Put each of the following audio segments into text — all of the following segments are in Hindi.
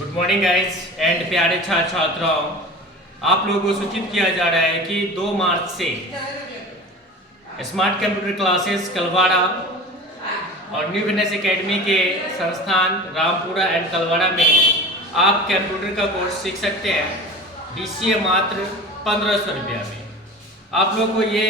गुड मॉर्निंग गाइस एंड प्यारे छात्र छात्राओं, आप लोगों को सूचित किया जा रहा है कि 2 मार्च से स्मार्ट कंप्यूटर क्लासेस कलवाड़ा और न्यू विनेस एकेडमी के संस्थान रामपुरा एंड कलवाड़ा में आप कंप्यूटर का कोर्स सीख सकते हैं। DCA मात्र 1500 रुपया में। आप लोगों को ये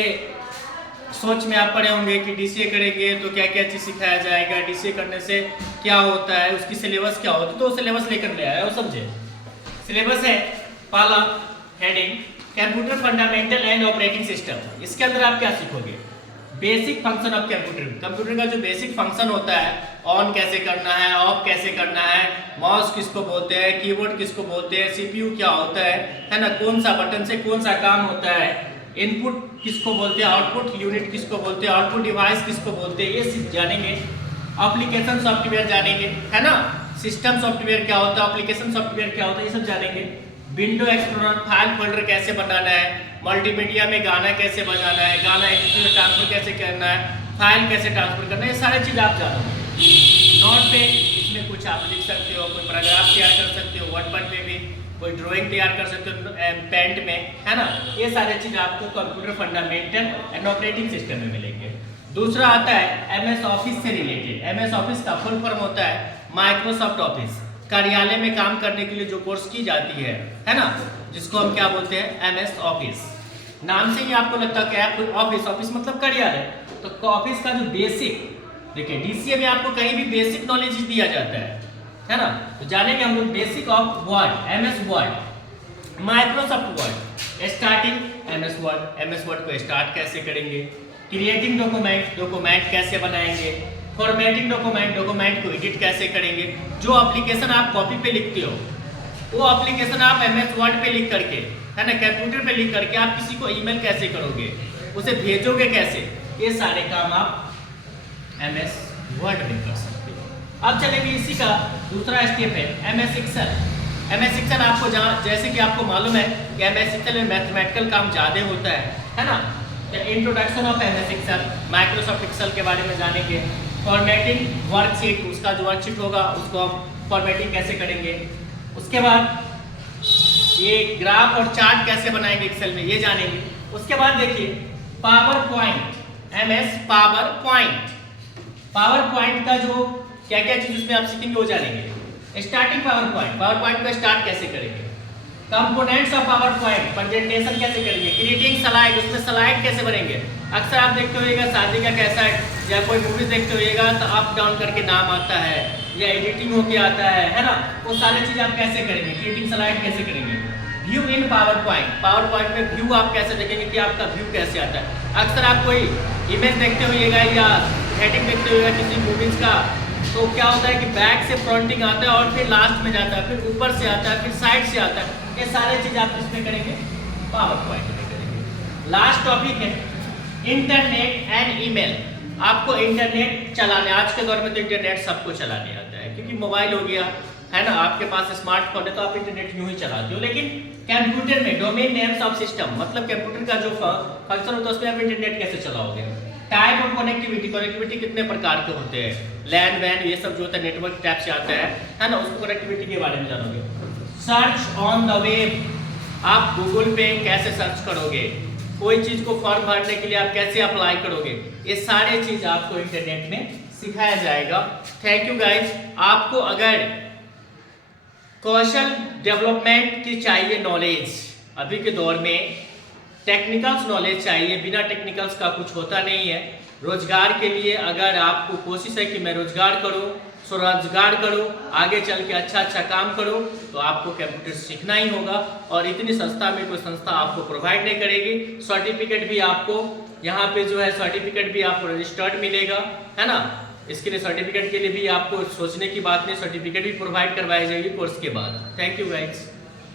सोच में आप पढ़े होंगे कि DCA करेंगे तो क्या क्या चीज़ सिखाया जाएगा, DCA करने से क्या होता है, उसकी सिलेबस क्या होती है। तो सिलेबस लेकर ले आया हो, समझे। सिलेबस है पहला heading computer fundamental and operating system. इसके अंदर आप क्या सीखोगे? Basic function of computer. Computer का जो बेसिक फंक्शन होता है, ऑन कैसे करना है, ऑफ कैसे करना है, माउस किसको बोलते हैं, कीबोर्ड किसको बोलते हैं, CPU क्या होता है ना, कौन सा बटन से कौन सा काम होता है, इनपुट किसको बोलते हैं, आउटपुट यूनिट किसको बोलते हैं, आउटपुट डिवाइस किसको बोलते हैं, ये जानेंगे। एप्लीकेशन सॉफ्टवेयर जानेंगे, है ना। सिस्टम सॉफ्टवेयर क्या होता है, एप्लीकेशन सॉफ्टवेयर क्या होता है, ये सब जानेंगे। विंडो एक्सप्लोरर फाइल फोल्डर कैसे बनाना है, मल्टीमीडिया में गाना कैसे बजाना है, गाना इंटरनेट ट्रांसफर कैसे करना है, फाइल कैसे ट्रांसफर करना है, ये सारी चीज़ आप जानोगे। नोट पे इसमें कुछ आप लिख सकते हो, कोई पैराग्राफ तैयार कर सकते हो, वर्डपैड पे भी कोई ड्राइंग तैयार कर सकते हो पेंट में, है ना। ये सारी चीज़ आपको computer fundamental and operating system में मिलेंगे। दूसरा आता है MS ऑफिस से रिलेटेड। MS ऑफिस का फुल फॉर्म होता है माइक्रोसॉफ्ट ऑफिस। कार्यालय में काम करने के लिए जो कोर्स की जाती है ना, जिसको हम क्या बोलते हैं, MS ऑफिस। नाम से ही आपको लगता है कि ऑफिस, ऑफिस मतलब कार्यालय। तो ऑफिस का जो बेसिक, देखिए DCA में आपको कहीं भी बेसिक नॉलेज दिया जाता है ना। तो जानेंगे हम लोग basic of word, MS word, Microsoft word, starting MS word को स्टार्ट कैसे करेंगे, क्रिएटिंग डॉक्यूमेंट कैसे बनाएंगे, फॉर्मेटिंग डॉक्यूमेंट को एडिट कैसे करेंगे। जो एप्लीकेशन आप कॉपी पे लिखते हो वो एप्लीकेशन आप MS वर्ड पे लिख करके, है ना, कंप्यूटर पे लिख करके आप किसी को ईमेल कैसे करोगे, उसे भेजोगे कैसे, ये सारे काम आप MS वर्ड में कर सकते हो। अब चलेंगे इसी का दूसरा स्टेप है MS एक्सेल। MS एक्सेल आपको जैसे कि आपको मालूम है कि MS एक्सेल में मैथमेटिकल काम ज़्यादा होता है ना। Introduction of MS Excel, Microsoft Excel के बारे में जानेंगे। फॉर्मेटिंग वर्कशीट, उसका जो वर्कशीट होगा उसको हम फॉर्मेटिंग कैसे करेंगे। उसके बाद ये ग्राफ और चार्ट कैसे बनाएंगे एक्सेल में, ये जानेंगे। उसके बाद देखिए power point, MS power point का जो क्या क्या चीज उसमें आप सीखेंगे वो जानेंगे। स्टार्टिंग पावर पॉइंट को स्टार्ट कैसे करेंगे, components of power point, presentation कैसे करेंगे, क्रिएटिंग स्लाइड, उसमें स्लाइड कैसे बनेंगे। अक्सर आप देखते होइएगा शादी का कैसा या कोई मूवीज देखते होइएगा तो अप डाउन करके नाम आता है या एडिटिंग होके आता है ना। वो सारी चीज आप कैसे करेंगे, क्रिएटिंग स्लाइड कैसे करेंगे। व्यू इन पावर पॉइंट में व्यू आप कैसे देखेंगे कि आपका व्यू कैसे आता है। अक्सर आप कोई इमेज देखते होइएगा या हेडिंग देखते होइएगा किसी मूवीज का, तो क्या होता है कि बैक से फ्रंटिंग आता है और फिर लास्ट में जाता है, फिर ऊपर से आता है, फिर साइड से आता है। ये सारे चीज आप किसमें करेंगे, पावर पॉइंट में करेंगे। लास्ट टॉपिक है इंटरनेट एंड ईमेल। आपको इंटरनेट चलाने, आज के दौर में तो इंटरनेट सबको चलाने आता है क्योंकि मोबाइल हो गया है ना, आपके पास स्मार्टफोन है तो आप इंटरनेट यूं ही चलाते हो। लेकिन कंप्यूटर में डोमेन नेम्स ऑफ सिस्टम, मतलब कंप्यूटर का जो फंक्शन होता है उसमें आप इंटरनेट कैसे चलाओगे। टाइप ऑफ कनेक्टिविटी कितने प्रकार के होते हैं, लैन वैन ये सब जो होता है नेटवर्क टाइप से आता है ना, उसको कनेक्टिविटी के बारे में जानोगे। सर्च ऑन द वेब, आप गूगल पे कैसे सर्च करोगे, कोई चीज को फॉर्म भरने के लिए आप कैसे अप्लाई करोगे, ये सारे चीज आपको इंटरनेट में सिखाया जाएगा। Thank you guys. आपको अगर कौशल डेवलपमेंट की चाहिए नॉलेज, अभी के दौर में टेक्निकल्स नॉलेज चाहिए, बिना टेक्निकल्स का कुछ होता नहीं है। रोजगार के लिए अगर आपको कोशिश है कि मैं रोजगार करूं, स्वरोजगार करूं, आगे चल के अच्छा काम करूं, तो आपको कंप्यूटर सीखना ही होगा। और इतनी सस्ता में कोई संस्था आपको प्रोवाइड नहीं करेगी। सर्टिफिकेट भी आपको यहाँ पे जो है सर्टिफिकेट भी आपको रजिस्टर्ड मिलेगा, है ना। इसके लिए सर्टिफिकेट के लिए भी आपको सोचने की बात नहीं, सर्टिफिकेट भी प्रोवाइड करवाई जाएगी कोर्स के बाद। Thank you guys.